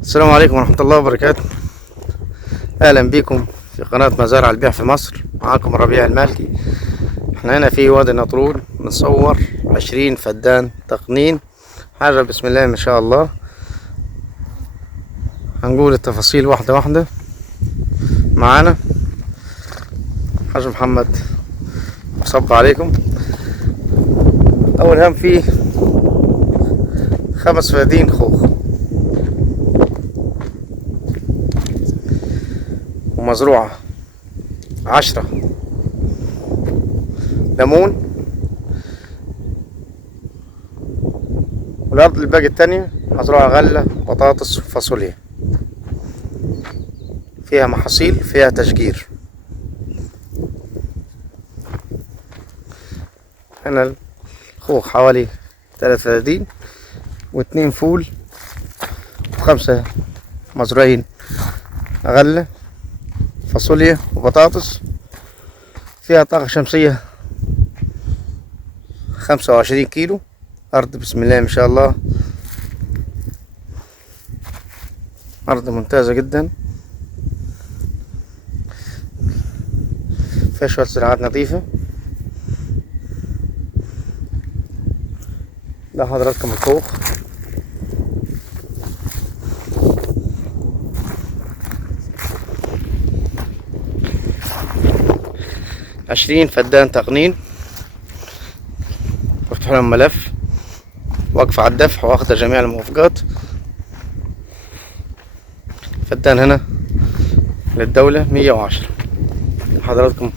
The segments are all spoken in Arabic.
السلام عليكم ورحمة الله وبركاته. أهلا بكم في قناة مزارع البيع في مصر. معاكم ربيع المالكي. احنا هنا في وادي نطرون بنصور 20 فدان تقنين، حاجة بسم الله ما شاء الله. هنقول التفاصيل واحدة واحدة. معانا حاج محمد، صب عليكم. أول هم فيه 5 فدادين خوخ ومزروعة 10 ليمون، والأرض الباقي التانية مزروعة غلة بطاطس وفاصوليا، فيها محاصيل فيها تشجير. هنا الخوخ حوالي 3 فدادين و2 فول و5 مزروعين غلة فاصوليا وبطاطس. فيها طاقة شمسية 25 كيلو. أرض بسم الله ما شاء الله، أرض ممتازة جدا، فيها شوية زراعات نظيفة. ده حضراتكم الخوخ. عشرين فدان تقنين، بفتح لهم ملف، واقفة على الدفع واخدة جميع الموافقات. فدان هنا للدولة 110. حضراتكم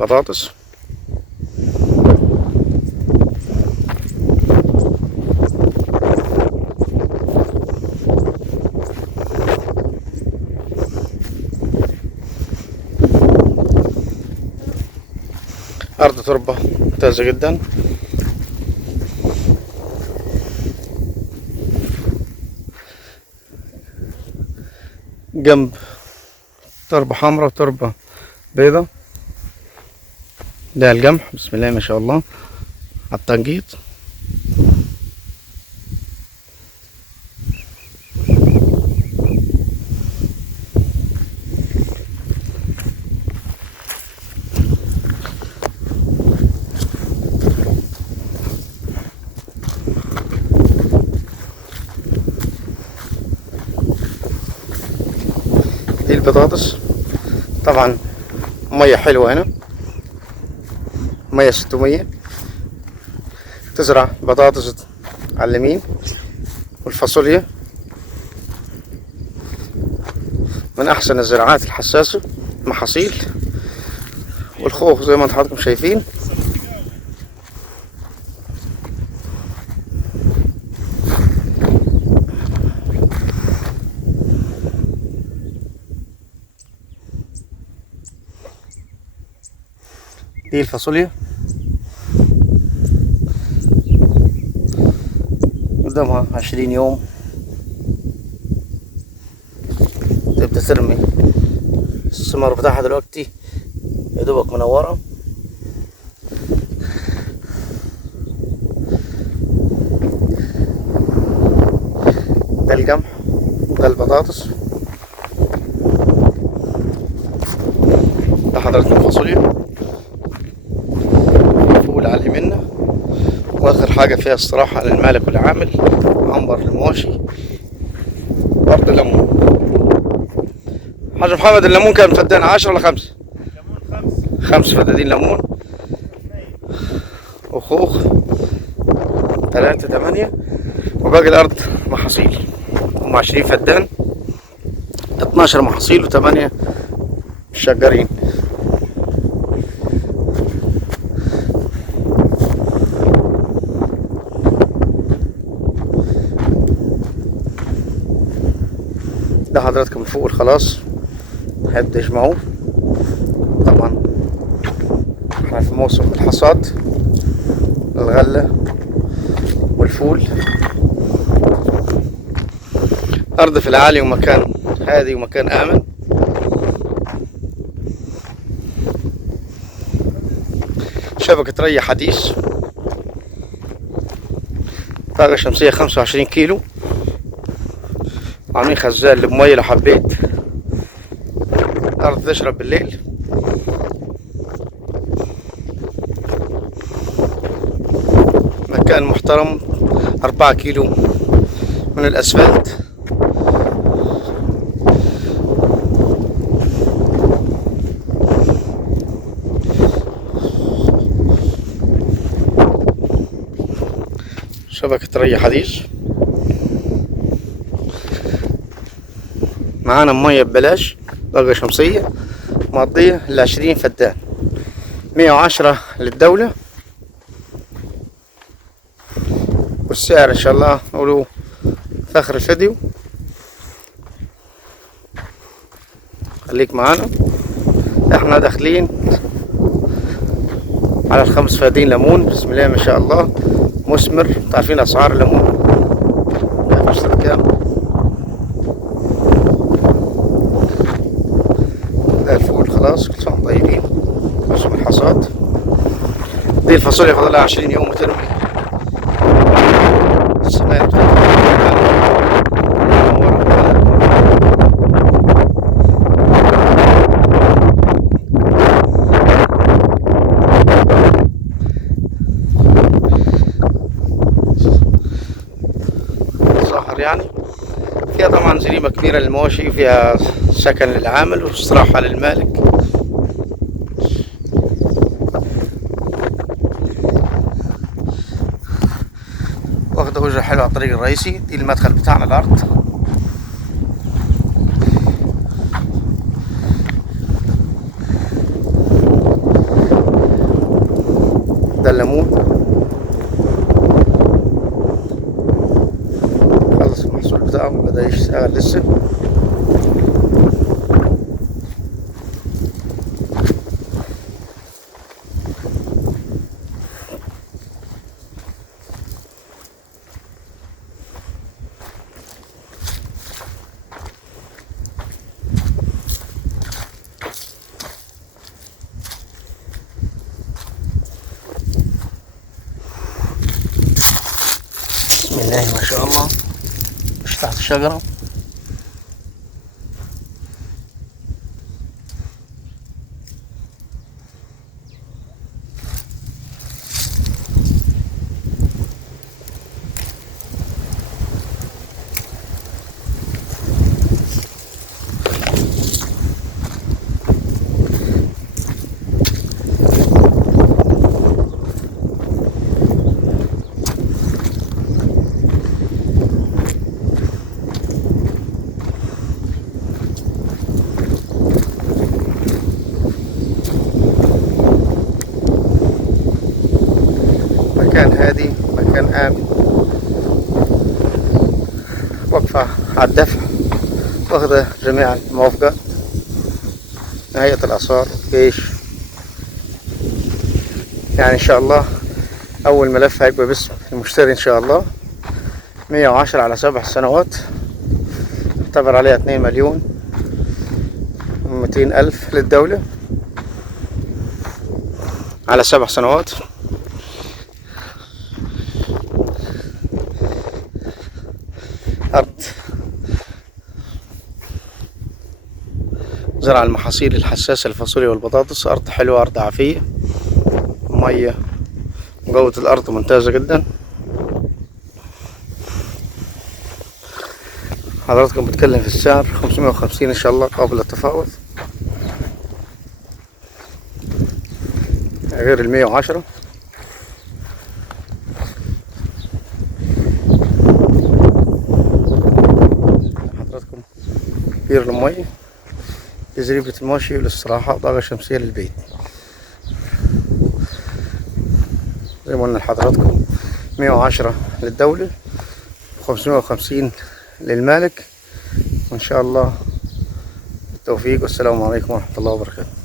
بطاطس، أرض تربة ممتازة جدا. جنب تربة حمراء وتربة بيضة. ده القمح بسم الله ما شاء الله على التنقيط. دي البطاطس، طبعا مية حلوة هنا، مية 600. تزرع بطاطس على اليمين والفاصوليا من أحسن الزراعات الحساسة محاصيل. والخوخ زي ما حضراتكم شايفين. دي الفاصوليا قدامها 20 يوم تبدأ ترمي الثمار بتاعها. دلوقتي يا دوبك منورة. ده القمح، ده البطاطس، ده حضرتك الفاصوليا، فول على اليمين، واخر حاجة فيها الصراحة للمالك والعامل عنبر المواشي. برضه ليمون. حاج محمد، الليمون كام فدان؟ 10 ولا 5؟ ليمون 5. 5 فدادين ليمون. وخوخ 3 8. وباقي الأرض محاصيل. هم 20 فدان، 12 محاصيل و8 شجارين. ده حضراتكم الفول خلاص هيبدأ يجمعوه. طبعا احنا في موسم الحصاد، الغلة والفول. أرض في العالي ومكان هادي ومكان آمن. شبكة ري حديث، طاقة شمسية 25 كيلو. عاملين خزان للمية لو حبيت الأرض تشرب بالليل. مكان محترم، 4 كيلو من الأسفلت. شبكة ري حديث. معانا مية ببلاش، طاقة شمسية مقضية ل20 فدان، 110 للدولة. والسعر ان شاء الله نقوله في اخر الفيديو. خليك معانا. احنا داخلين على ال5 فدان ليمون، بسم الله ما شاء الله، مثمر. عارفين اسعار الليمون بيشتري كام؟ ده الفول خلاص، كل سنة طيبين. موسم الحصاد. دي الفاصوليا فاضلها 20 يوم وترمي. السماير ظهر يعني. فيها طبعا زريبة كبيرة للمواشي، وفيها سكن للعامل واستراحة للمالك. واخدة وجهة حلوة على الطريق الرئيسي. دي المدخل بتاعنا الأرض. ده الليمون خلص المحصول بتاعه، بدأ يشتغل لسه. بسم الله ما شاء الله. مش تحت الشجرة. مكان هادي، مكان آمن. وقفة على الدفع، واخدة جميع الموافقات، هيئة الآثار والجيش. يعني إن شاء الله أول ملف هيبقى باسم المشتري إن شاء الله. 110 على 7 سنوات، يعتبر عليها 2,200,000 للدولة على 7 سنوات. أرض زرع المحاصيل الحساسة للفاصوليا والبطاطس. أرض حلوة، أرض عافية، مية، جودة الأرض ممتازة جدا. حضراتكم بتكلم في السعر 550 إن شاء الله قابل للتفاوض، غير 110. حضراتكم بير المية، تزريبة المواشي والاستراحة، وطاقة شمسية للبيت. زي ما قلنا لحضراتكم 110 للدولة، 550 للمالك. وإن شاء الله بالتوفيق، والسلام عليكم ورحمة الله وبركاته.